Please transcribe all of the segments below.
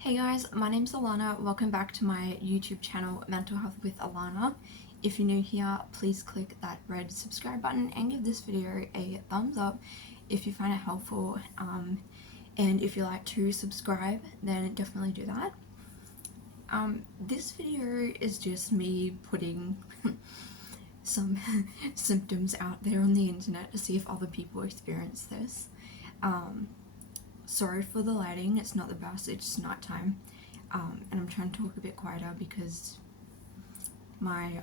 Hey guys, my name's Alana. Welcome back to my YouTube channel, Mental Health with Alana. If you're new here, please click that red subscribe button and give this video a thumbs up if you find it helpful. And if you like to subscribe, then definitely do that. This video is just me putting some symptoms out there on the internet to see if other people experience this. Sorry for the lighting, it's not the best, it's nighttime, and I'm trying to talk a bit quieter because my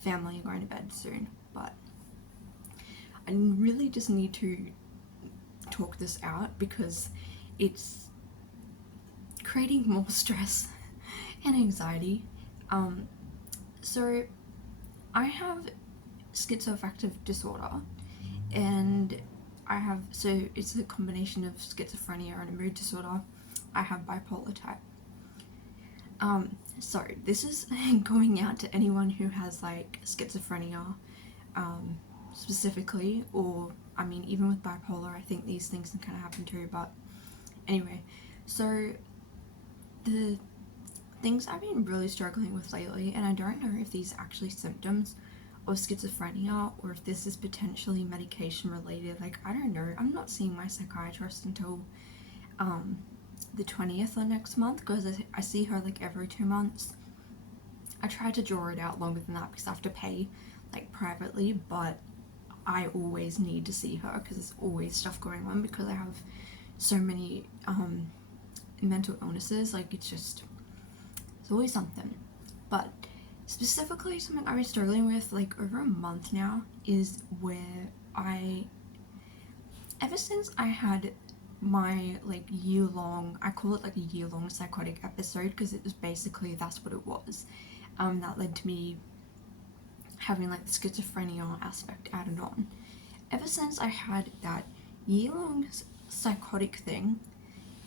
family are going to bed soon, but I really just need to talk this out because it's creating more stress and anxiety. So I have schizoaffective disorder, and so it's a combination of schizophrenia and a mood disorder. I have bipolar type. So this is going out to anyone who has like schizophrenia, specifically, or I mean even with bipolar, I think these things can kind of happen too, but anyway, so the things I've been really struggling with lately, and I don't know if these are actually symptoms of schizophrenia or if this is potentially medication related. Like, I don't know. I'm not seeing my psychiatrist until the 20th of next month because I see her like every 2 months. I tried to draw it out longer than that because I have to pay like privately, but I always need to see her because there's always stuff going on because I have so many mental illnesses. Like, it's always something. But specifically, something I've been struggling with like over a month now is where ever since I had my like year-long, I call it like a year-long psychotic episode because it was basically, that's what it was, that led to me having like the schizophrenia aspect added on. Ever since I had that year-long psychotic thing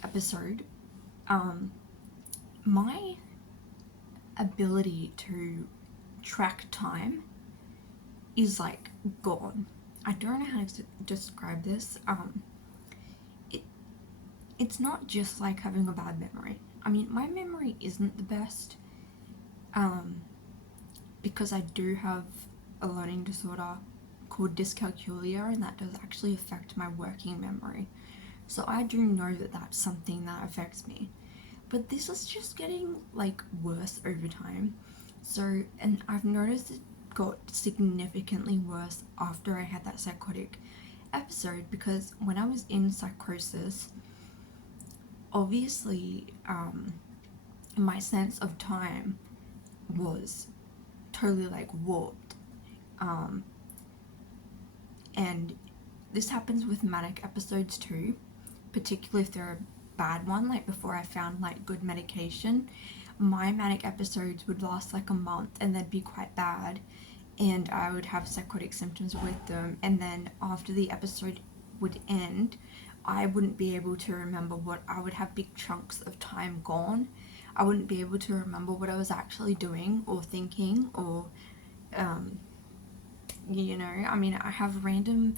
episode, my ability to track time is like gone. I don't know how to describe this. It's not just like having a bad memory. I mean, my memory isn't the best, because I do have a learning disorder called dyscalculia, and that does actually affect my working memory. So I do know that that's something that affects me. But this is just getting like worse over time. So, and I've noticed it got significantly worse after I had that psychotic episode, because when I was in psychosis, obviously my sense of time was totally like warped, and this happens with manic episodes too, particularly if they're a bad one. Like, before I found like good medication, my manic episodes would last like a month and they'd be quite bad, and I would have psychotic symptoms with them, and then after the episode would end, I wouldn't be able to remember I would have big chunks of time gone. I wouldn't be able to remember what I was actually doing or thinking, or I mean, I have random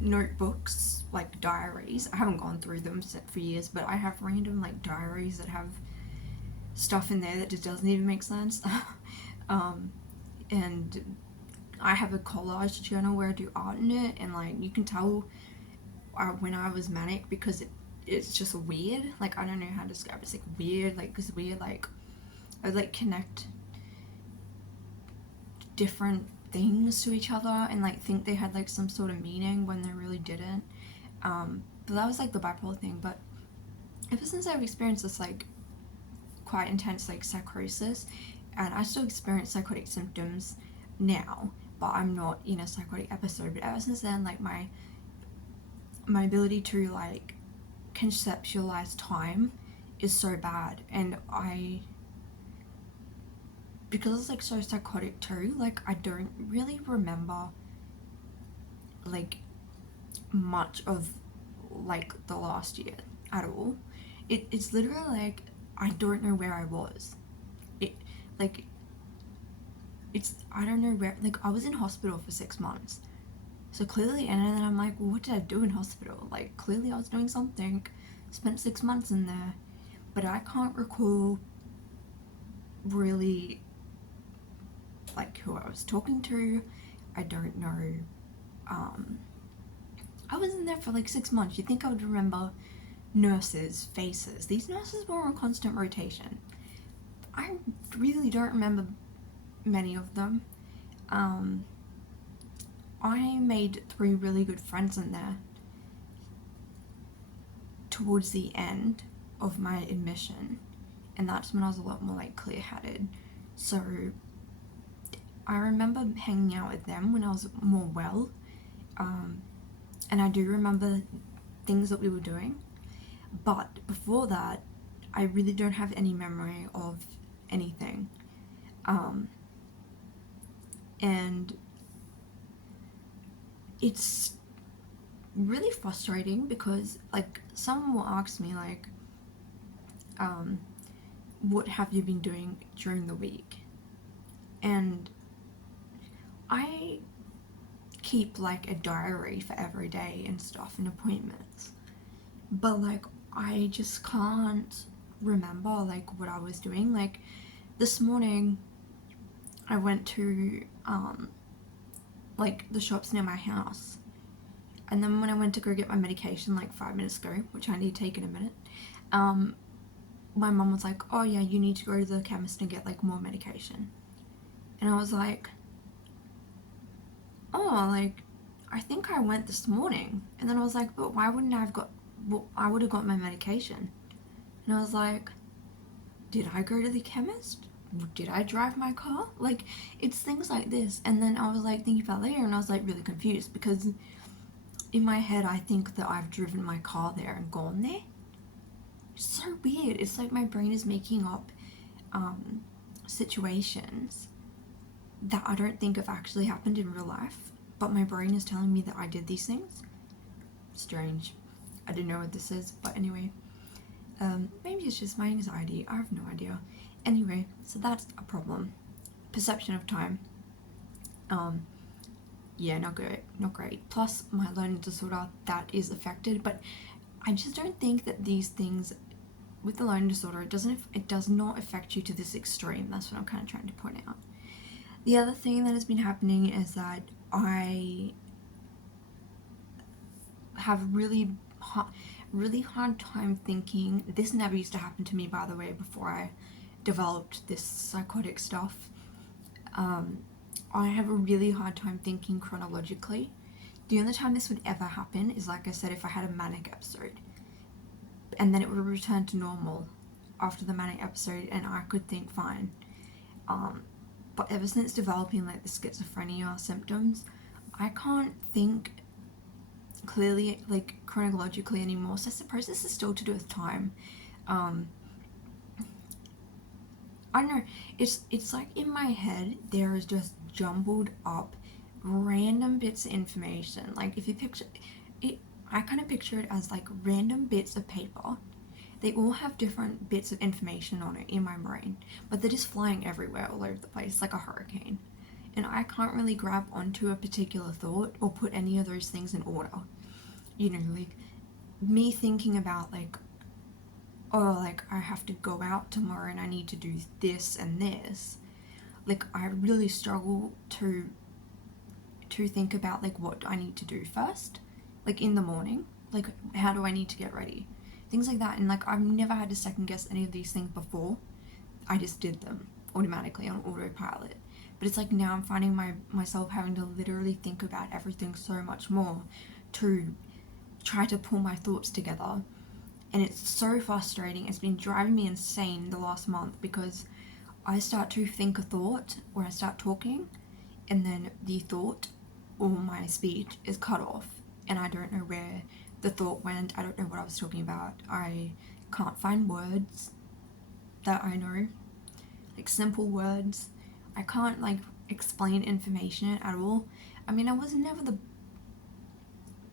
notebooks, like diaries. I haven't gone through them for years, but I have random like diaries that have stuff in there that just doesn't even make sense. And I have a collage journal where I do art in it, and like you can tell when I was manic because it's just weird. Like, I don't know how to describe it. It's like weird, like this weird, like I would like connect different things to each other and like think they had like some sort of meaning when they really didn't. But that was like the bipolar thing. But ever since I've experienced this like quite intense like psychosis, and I still experience psychotic symptoms now, but I'm not in a psychotic episode. But ever since then, like my ability to like conceptualize time is so bad, and because it's like so psychotic too, like I don't really remember like much of like the last year at all. It's literally like I don't know where I was. Like, I don't know where, like I was in hospital for 6 months, so clearly, and then I'm like, well, what did I do in hospital? Like, clearly I was doing something, spent 6 months in there, but I can't recall really like who I was talking to. I don't know. I was in there for like 6 months. You'd think I would remember nurses' faces. These nurses were on constant rotation. I really don't remember many of them. I made 3 really good friends in there towards the end of my admission, and that's when I was a lot more like clear-headed. So I remember hanging out with them when I was more well, and I do remember things that we were doing, but before that I really don't have any memory of anything. And it's really frustrating because like someone will ask me like, what have you been doing during the week? And I keep like a diary for every day and stuff and appointments, but like I just can't remember like what I was doing. Like this morning I went to like the shops near my house, and then when I went to go get my medication like 5 minutes ago, which I need to take in a minute, my mum was like, oh yeah, you need to go to the chemist and get like more medication. And I was like, oh, like I think I went this morning. And then I was like, but why wouldn't I have got, well, I would have got my medication. And I was like, did I go to the chemist? Did I drive my car? Like, it's things like this. And then I was like thinking about it later, and I was like really confused because in my head I think that I've driven my car there and gone there. It's so weird. It's like my brain is making up situations that I don't think have actually happened in real life, but my brain is telling me that I did these things. Strange. I don't know what this is, but anyway. Maybe it's just my anxiety. I have no idea. Anyway, so that's a problem. Perception of time. Yeah, not great. Plus, my learning disorder, that is affected, but I just don't think that these things with the learning disorder, it does not affect you to this extreme. That's what I'm kind of trying to point out. The other thing that has been happening is that I have really hard time thinking. This never used to happen to me, by the way, before I developed this psychotic stuff. I have a really hard time thinking chronologically. The only time this would ever happen is, like I said, if I had a manic episode, and then it would return to normal after the manic episode and I could think fine. But ever since developing like the schizophrenia symptoms, I can't think clearly, like chronologically anymore. So I suppose this is still to do with time. I don't know, it's like in my head there is just jumbled up random bits of information. Like if you picture it, I kind of picture it as like random bits of paper. They all have different bits of information on it in my brain, but they're just flying everywhere all over the place like a hurricane. And I can't really grab onto a particular thought or put any of those things in order. You know, like me thinking about like, oh, like I have to go out tomorrow and I need to do this and this. Like I really struggle to think about like what I need to do first, like in the morning, like how do I need to get ready, things like that. And like I've never had to second guess any of these things before. I just did them automatically on autopilot. But it's like now I'm finding myself having to literally think about everything so much more to try to pull my thoughts together. And it's so frustrating. It's been driving me insane the last month because I start to think a thought or I start talking and then the thought or my speech is cut off and I don't know where the thought went. I don't know what I was talking about. I can't find words that I know, like simple words. I can't like explain information at all. I mean, I was never the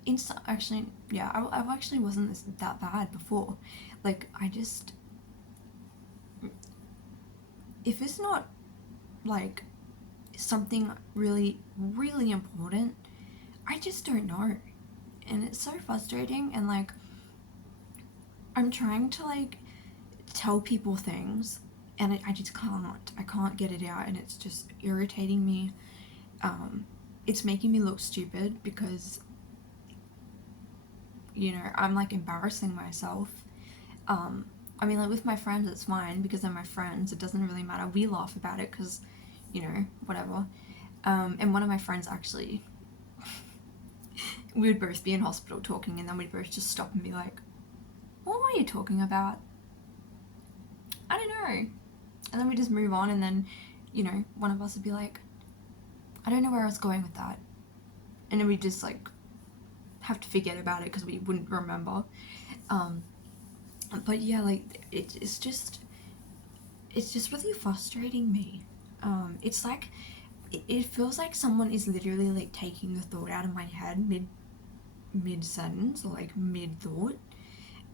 Insta, actually, yeah, I actually wasn't that bad before. Like, I just, if it's not, like, something really, really important, I just don't know. And it's so frustrating, and, like, I'm trying to like tell people things, and I just can't. I can't get it out, and it's just irritating me. It's making me look stupid because, you know, I'm like embarrassing myself. I mean, like with my friends, it's fine because they're my friends. It doesn't really matter. We laugh about it because, you know, whatever. And one of my friends actually, we would both be in hospital talking, and then we'd both just stop and be like, "What were you talking about?" I don't know. And then we just move on, and then, you know, one of us would be like, "I don't know where I was going with that," and then we just like have to forget about it because we wouldn't remember. But yeah, like it's just really frustrating me. It's like it feels like someone is literally like taking the thought out of my head mid sentence, or like mid thought.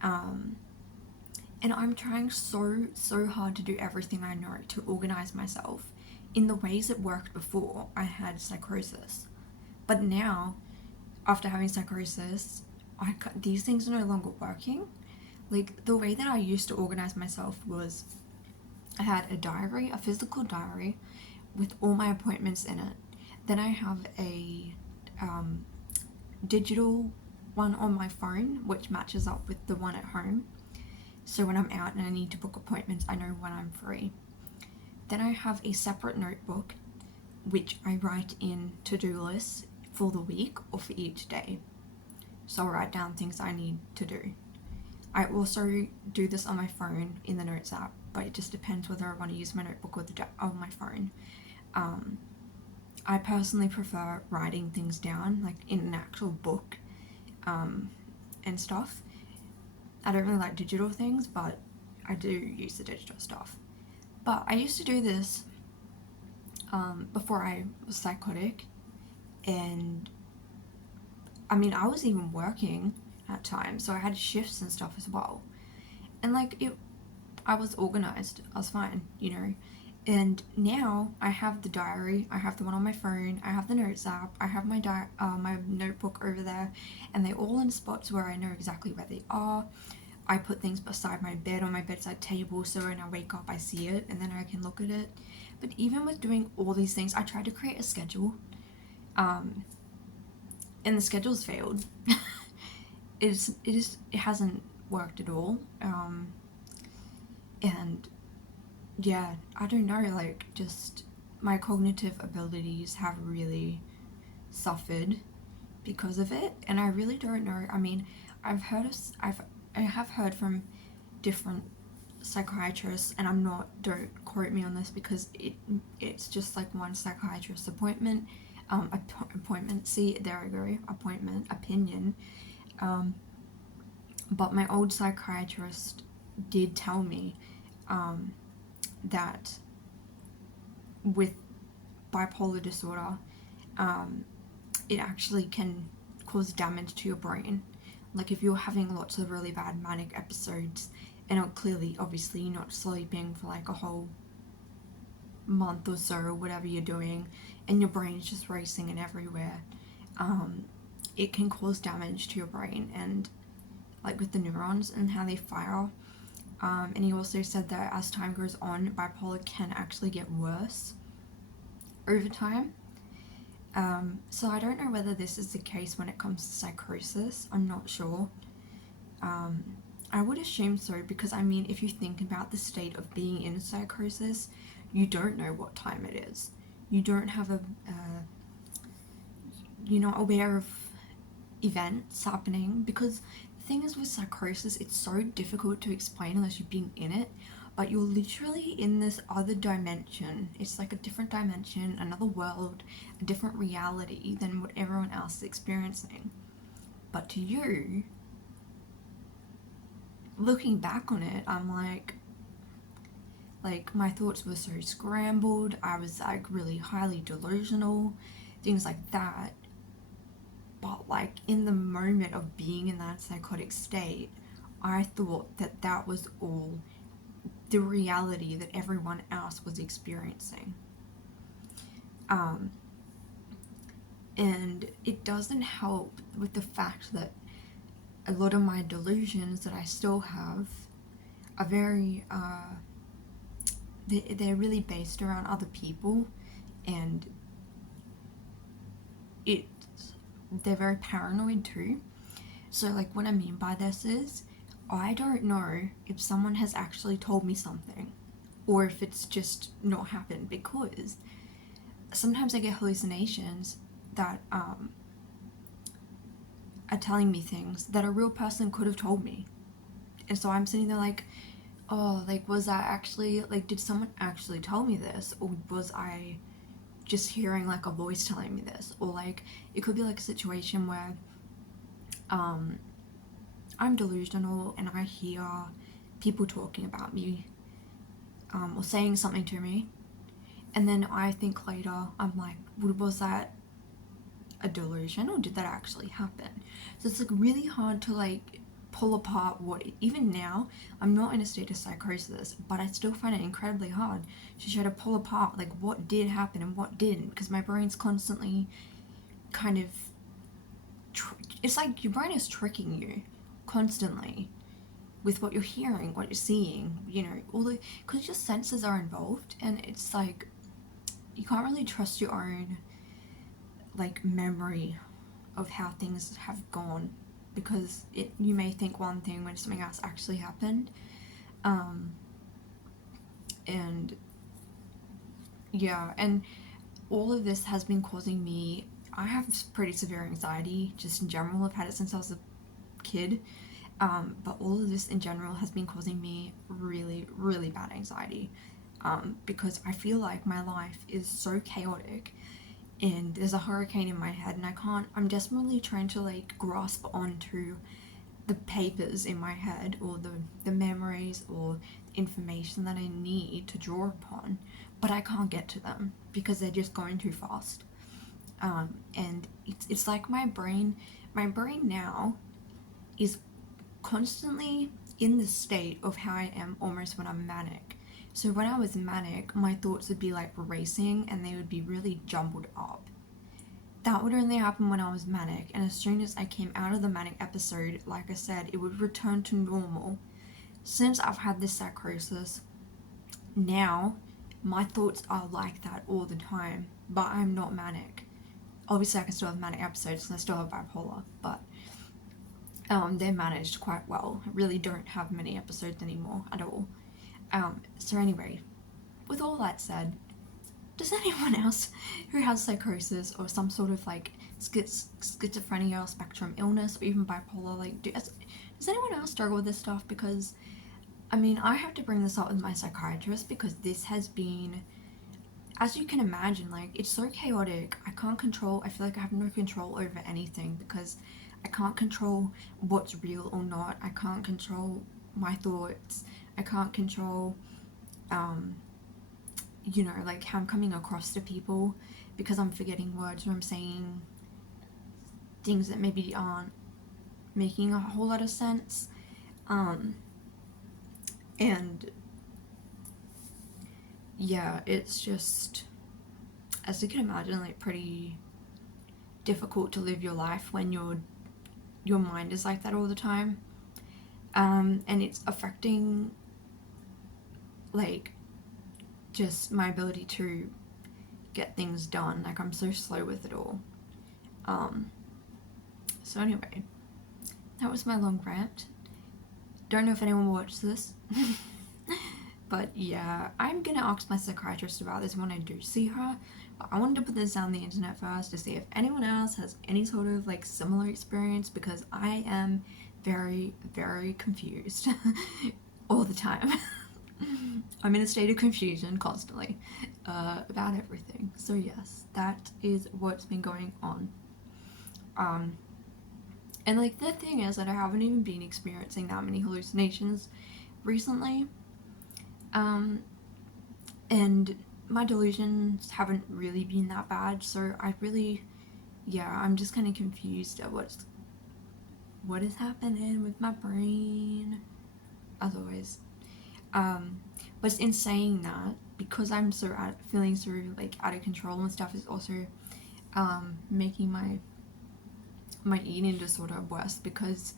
And I'm trying so hard to do everything I know to organize myself in the ways it worked before I had psychosis. But now, after having psychosis, these things are no longer working. Like, the way that I used to organize myself was I had a diary, a physical diary, with all my appointments in it. Then I have a digital one on my phone, which matches up with the one at home. So when I'm out and I need to book appointments, I know when I'm free. Then I have a separate notebook, which I write in to-do lists for the week or for each day. So I'll write down things I need to do. I also do this on my phone in the Notes app, but it just depends whether I want to use my notebook or my phone. I personally prefer writing things down, like in an actual book, and stuff. I don't really like digital things, but I do use the digital stuff. But I used to do this before I was psychotic, and I mean, I was even working at times, so I had shifts and stuff as well. And like I was organized. I was fine, you know. And now I have the diary, I have the one on my phone, I have the Notes app, I have my my notebook over there, and they're all in spots where I know exactly where they are. I put things beside my bed on my bedside table, so when I wake up I see it and then I can look at it. But even with doing all these things, I tried to create a schedule, and the schedule's failed. it hasn't worked at all. And yeah, I don't know, like, just my cognitive abilities have really suffered because of it, and I really don't know. I mean, I have heard from different psychiatrists, and don't quote me on this because it's just like one psychiatrist appointment, opinion. But my old psychiatrist did tell me that with bipolar disorder, it actually can cause damage to your brain. Like, if you're having lots of really bad manic episodes, and clearly, obviously, you're not sleeping for like a whole month or so, or whatever you're doing, and your brain's just racing and everywhere, it can cause damage to your brain, and like with the neurons and how they fire. And he also said that as time goes on, bipolar can actually get worse over time. So I don't know whether this is the case when it comes to psychosis. I'm not sure. I would assume so, because I mean, if you think about the state of being in psychosis, you don't know what time it is. You don't have you're not aware of events happening, because the thing is with psychosis, it's so difficult to explain unless you've been in it, but you're literally in this other dimension. It's like a different dimension, another world, a different reality than what everyone else is experiencing. But to you, looking back on it, I'm like my thoughts were so scrambled, I was like really highly delusional, things like that. But like in the moment of being in that psychotic state, I thought that that was all the reality that everyone else was experiencing. And it doesn't help with the fact that a lot of my delusions that I still have are very, they're really based around other people, and they're very paranoid too. So like what I mean by this is, I don't know if someone has actually told me something or if it's just not happened, because sometimes I get hallucinations that are telling me things that a real person could have told me. And so I'm sitting there like, oh, like, was that actually, like, did someone actually tell me this, or was I just hearing like a voice telling me this? Or like, it could be like a situation where I'm delusional and I hear people talking about me, or saying something to me, and then I think later, I'm like, was that a delusion or did that actually happen? So it's like really hard to like pull apart what, even now, I'm not in a state of psychosis, but I still find it incredibly hard to try to pull apart like what did happen and what didn't, because my brain's constantly kind of, it's like your brain is tricking you constantly with what you're hearing, what you're seeing, you know, all the, because your senses are involved, and it's like, you can't really trust your own like memory of how things have gone, because you may think one thing when something else actually happened. And yeah, and all of this has been causing me, I have pretty severe anxiety just in general. I've had it since I was a kid, but all of this in general has been causing me really, really bad anxiety, because I feel like my life is so chaotic and there's a hurricane in my head, and I'm desperately trying to like grasp onto the papers in my head, or the memories or information that I need to draw upon, but I can't get to them because they're just going too fast. And it's like my brain now is constantly in the state of how I am almost when I'm manic. So when I was manic, my thoughts would be like racing and they would be really jumbled up. That would only happen when I was manic, and as soon as I came out of the manic episode, like I said, it would return to normal. Since I've had this psychosis, now my thoughts are like that all the time, but I'm not manic. Obviously I can still have manic episodes and I still have bipolar, but they're managed quite well. I really don't have many episodes anymore at all. So anyway, with all that said, does anyone else who has psychosis or some sort of like schizophrenia or spectrum illness or even bipolar, like does anyone else struggle with this stuff? Because I mean, I have to bring this up with my psychiatrist because this has been, as you can imagine, like, it's so chaotic. I feel like I have no control over anything because I can't control what's real or not. I can't control my thoughts. I can't control, you know, like how I'm coming across to people because I'm forgetting words or I'm saying things that maybe aren't making a whole lot of sense. And yeah, it's just, as you can imagine, like pretty difficult to live your life when your mind is like that all the time. And it's affecting like just my ability to get things done. Like, I'm so slow with it all. So anyway, that was my long rant. Don't know if anyone will watch this. But yeah, I'm gonna ask my psychiatrist about this when I do see her. But I wanted to put this on the internet first to see if anyone else has any sort of like similar experience, because I am very, very confused all the time. I'm in a state of confusion constantly about everything. So yes, that is what's been going on. And like the thing is that I haven't even been experiencing that many hallucinations recently. And my delusions haven't really been that bad, so I'm just kind of confused at what is happening with my brain, as always. But in saying that, because I'm feeling so like out of control and stuff, is also making my eating disorder worse, because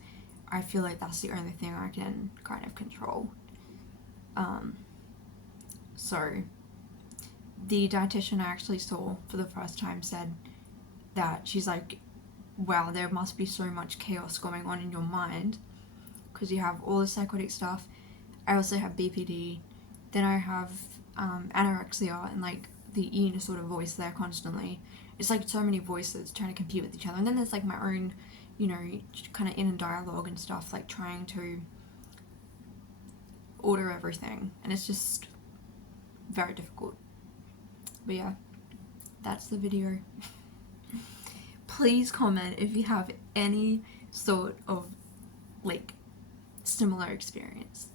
I feel like that's the only thing I can kind of control. So the dietitian I actually saw for the first time said that she's like, wow, there must be so much chaos going on in your mind because you have all the psychotic stuff. I also have BPD, then I have anorexia and like the inner sort of voice there constantly. It's like so many voices trying to compete with each other, and then there's like my own, you know, kind of inner dialogue and stuff, like trying to order everything, and it's just very difficult. But yeah, that's the video. Please comment if you have any sort of like similar experience.